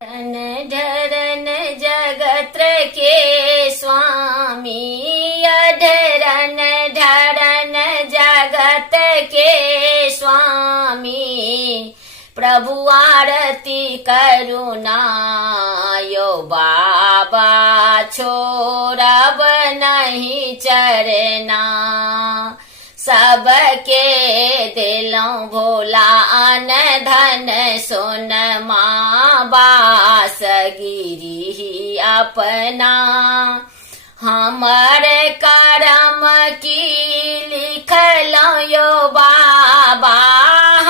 धन धरन जगत्र के स्वामी, अधरन धरन जगत के स्वामी। प्रभु आरती करुणा यो बाबा, छोड़ब नहीं चरना। सबके दिलों भोला अन धन सुन माँ बास गिरी अपना। हमर करम की लिखलो यो बाबा,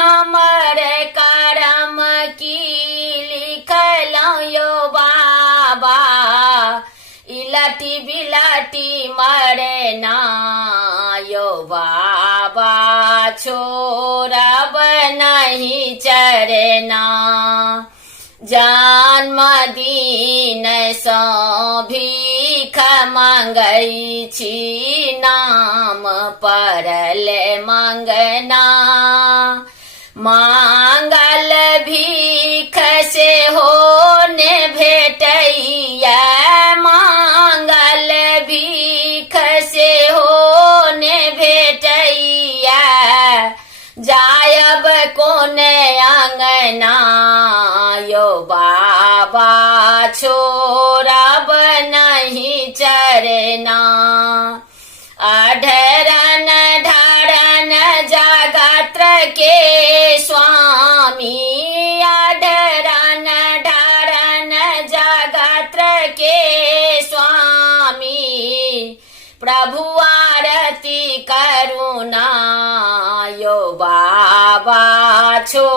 हमर करम की लिखलो यो बाबा। इलाटी बिलाटी मरना यो बाबा, छोड़ब नहीं चरना। जन्म दिन सो भीख मंगई छी, नाम परल मंगना। मांगल भीख से होने भेटैया, मांगल भीख से होने भेटैया। जायब कोने अंगना यो बाबा, छोड़ब नहीं चरना। अधरन धरन जगत्र के स्वामी, अधरन धरन जगत्र के स्वामी। प्रभु आरती करुणा यो बाबा, छो